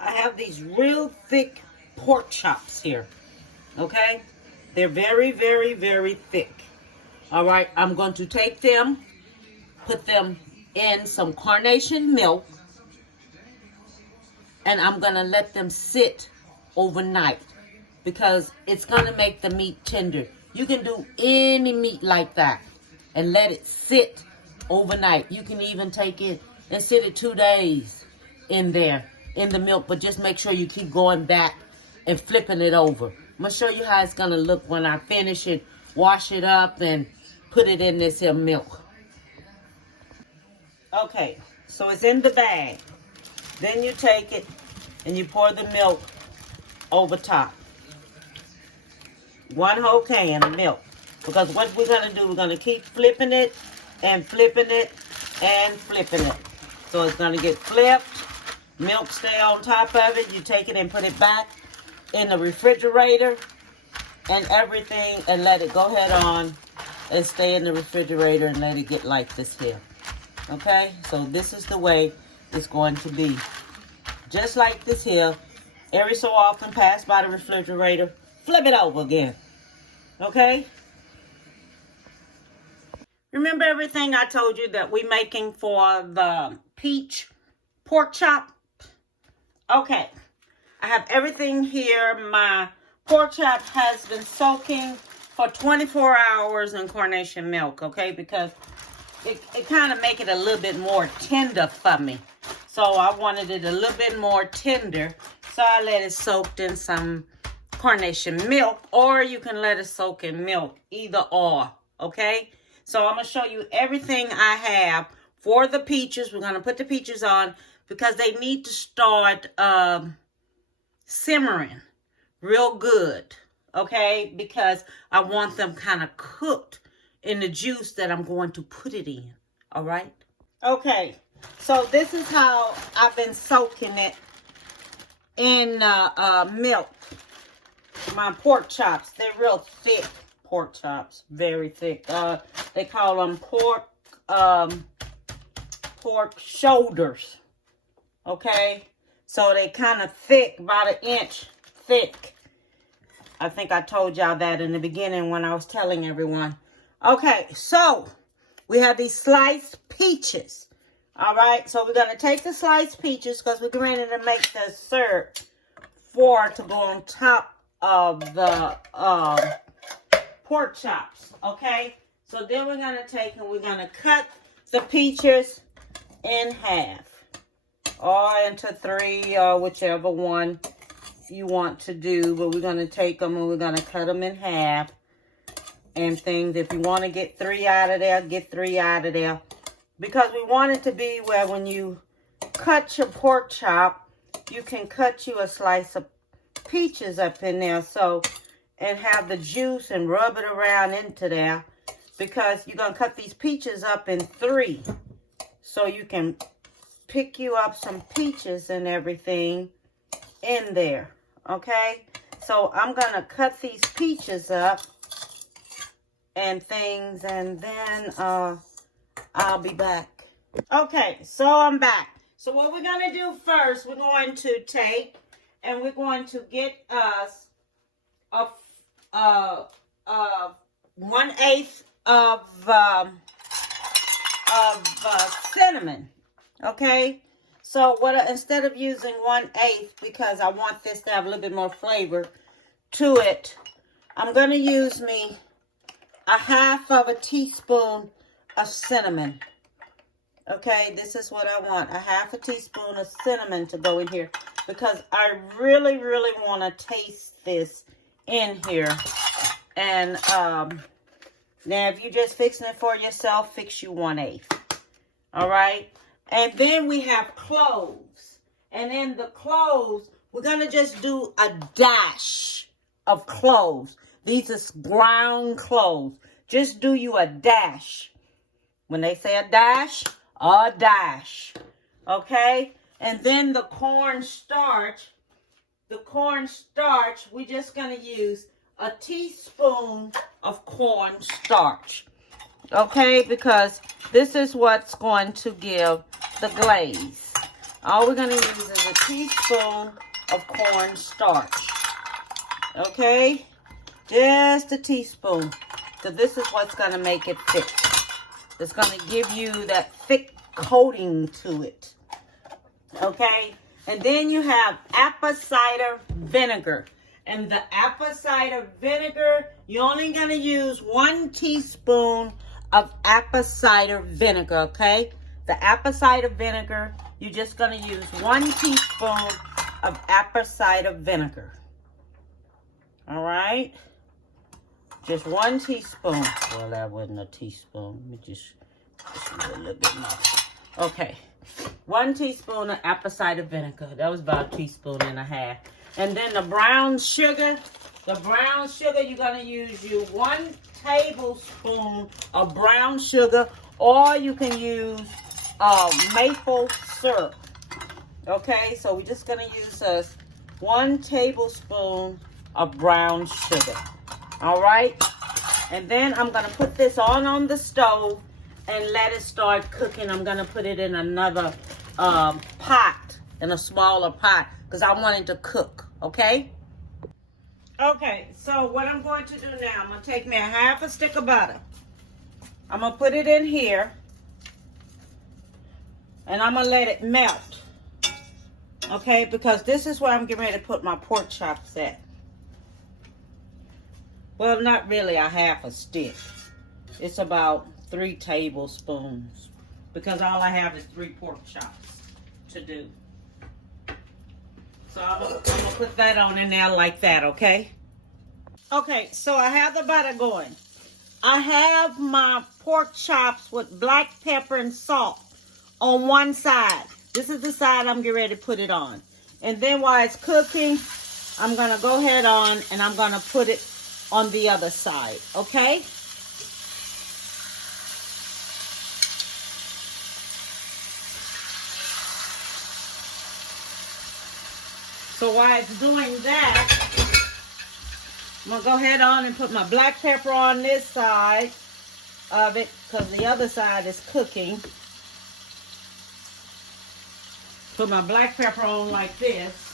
I have these real thick pork chops here. Okay? They're very, very, very thick. All right, I'm going to take them, put them in some carnation milk, and I'm going to let them sit overnight because it's going to make the meat tender. You can do any meat like that and let it sit overnight. You can even take it and sit it 2 days in there, in the milk, but just make sure you keep going back and flipping it over. I'm going to show you how it's going to look when I finish it, wash it up, and put it in this here milk. Okay, so it's in the bag. Then you take it and you pour the milk over top. 1 whole can of milk. Because what we're going to do, we're going to keep flipping it and flipping it and flipping it. So it's going to get flipped. Milk stay on top of it. You take it and put it back in the refrigerator and everything, and let it go ahead on and stay in the refrigerator and let it get like this here. Okay, so this is the way it's going to be. Just like this here. Every so often, pass by the refrigerator, flip it over again. Okay? Remember everything I told you that we're making for the peach pork chop? Okay, I have everything here. My pork chop has been soaking for 24 hours in carnation milk, okay? Because it kind of make it a little bit more tender for me. So I wanted it a little bit more tender. So I let it soak in some carnation milk, or you can let it soak in milk, either or, okay? So I'm going to show you everything I have for the peaches. We're going to put the peaches on because they need to start simmering real good, okay? Because I want them kind of cooked in the juice that I'm going to put it in, all right? Okay, so this is how I've been soaking it in milk. My pork chops, they're real thick pork chops, very thick. They call them pork shoulders, okay? So they kind of thick, about 1 inch thick. I think I told y'all that in the beginning when I was telling everyone. Okay, so we have these sliced peaches. All right, so we're going to take the sliced peaches because we're going to make the syrup to go on top of the pork chops, okay? So then we're going to take and we're going to cut the peaches in half or into 3 or whichever one you want to do. But we're going to take them and we're going to cut them in half and things. If you want to get 3 out of there, get 3 out of there. Because we want it to be where when you cut your pork chop, you can cut you a slice of peaches up in there. So, and have the juice and rub it around into there. Because you're going to cut these peaches up in 3. So you can pick you up some peaches and everything in there. Okay? So I'm going to cut these peaches up and things, and then I'll be back. Okay, so I'm back. So what we're going to do first, we're going to take and we're going to get us a 1/8 of cinnamon. Okay, so instead of using 1/8, because I want this to have a little bit more flavor to it, I'm going to use me a 1/2 teaspoon of cinnamon. Okay, this is what I want, a 1/2 teaspoon of cinnamon to go in here because I really, really want to taste this in here. And now if you're just fixing it for yourself, fix you 1/8. All right, and then we have cloves, and in the cloves we're gonna just do a dash of cloves. These are ground cloves. Just do you a dash. When they say a dash, okay? And then the cornstarch, we're just going to use a teaspoon of cornstarch, okay? Because this is what's going to give the glaze. All we're going to use is a teaspoon of cornstarch. Okay? Just a teaspoon. So this is what's going to make it thick. It's going to give you that thick coating to it. Okay? And then you have apple cider vinegar. And the apple cider vinegar, you're only going to use 1 teaspoon of apple cider vinegar, okay? The apple cider vinegar, you're just going to use 1 teaspoon of apple cider vinegar. All right? Just 1 teaspoon. Well, that wasn't a teaspoon. Let me just use a little bit more. Okay. 1 teaspoon of apple cider vinegar. That was about a teaspoon and a half. And then the brown sugar. The brown sugar, you're going to use 1 tablespoon of brown sugar. Or you can use maple syrup. Okay, so we're just going to use 1 tablespoon of brown sugar. All right, and then I'm going to put this on the stove and let it start cooking. I'm going to put it in another pot, in a smaller pot, because I want it to cook, okay? Okay, so what I'm going to do now, I'm going to take me a half a stick of butter. I'm going to put it in here, and I'm going to let it melt, okay? Because this is where I'm getting ready to put my pork chops at. Well, not really a half a stick. It's about 3 tablespoons. Because all I have is 3 pork chops to do. So I'm going to put that on in there like that, okay? Okay, so I have the butter going. I have my pork chops with black pepper and salt on one side. This is the side I'm getting ready to put it on. And then while it's cooking, I'm going to go ahead on and I'm going to put it on the other side, okay? So while it's doing that, I'm gonna go ahead on and put my black pepper on this side of it because the other side is cooking. Put my black pepper on like this.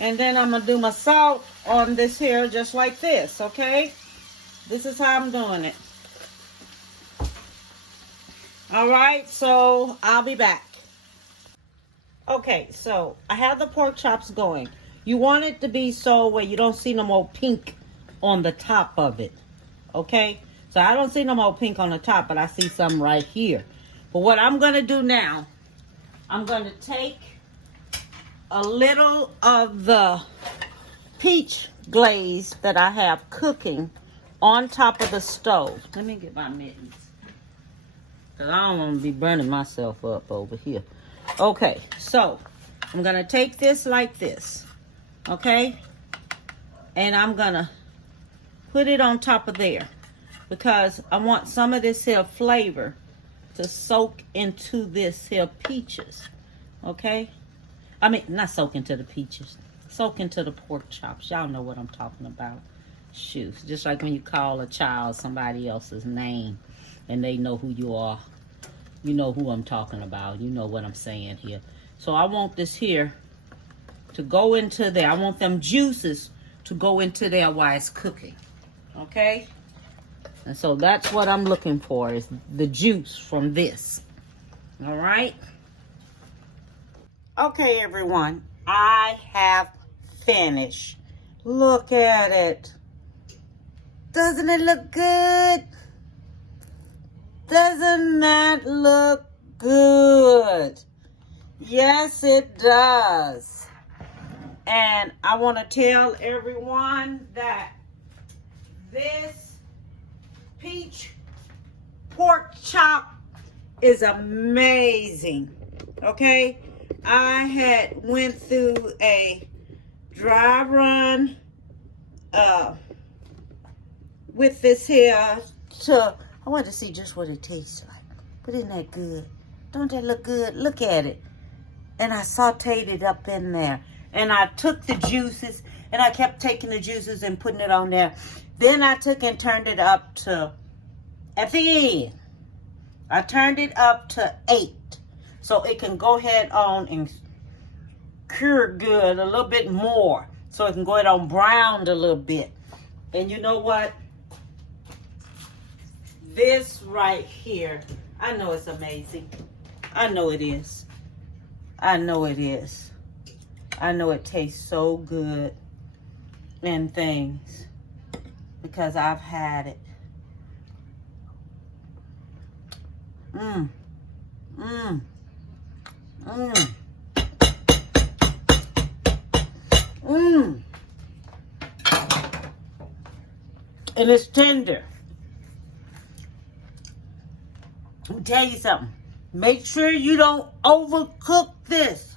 And then I'm going to do my salt on this here just like this, okay? This is how I'm doing it. All right, so I'll be back. Okay, so I have the pork chops going. You want it to be so where you don't see no more pink on the top of it, okay? So I don't see no more pink on the top, but I see some right here. But what I'm going to do now, I'm going to take a little of the peach glaze that I have cooking on top of the stove. Let me get my mittens, because I don't want to be burning myself up over here. Okay, so I'm going to take this like this, okay? And I'm going to put it on top of there because I want some of this here flavor to soak into this here peaches, okay? I mean, not soak into the peaches. Soak into the pork chops. Y'all know what I'm talking about. Shoot. Just like when you call a child somebody else's name and they know who you are. You know who I'm talking about. You know what I'm saying here. So I want this here to go into there. I want them juices to go into there while it's cooking. Okay? And so that's what I'm looking for, is the juice from this. All right? Okay, everyone, I have finished. Look at it. Doesn't it look good? Doesn't that look good? Yes, it does. And I want to tell everyone that this peach pork chop is amazing. Okay? I had went through a dry run with this here I wanted to see just what it tastes like. But isn't that good? Don't that look good? Look at it. And I sauteed it up in there. And I took the juices and I kept taking the juices and putting it on there. Then I took and turned it up to, at the end, I turned it up to 8. So it can go ahead on and cure good a little bit more so it can go ahead on browned a little bit. And you know what? This right here, I know it's amazing. I know it is. I know it is. I know it tastes so good and things because I've had it. Mmm. Mmm. Mmm. Mmm. And it's tender. Let me tell you something. Make sure you don't overcook this.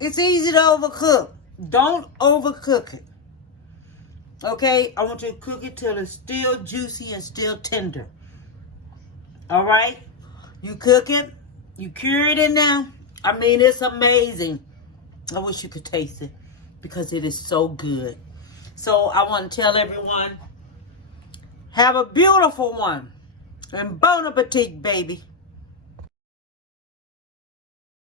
It's easy to overcook. Don't overcook it. Okay? I want you to cook it till it's still juicy and still tender. Alright? You cook it. You cure it in there. I mean, it's amazing. I wish you could taste it because it is so good. So I want to tell everyone, have a beautiful one. And bon appetit, baby.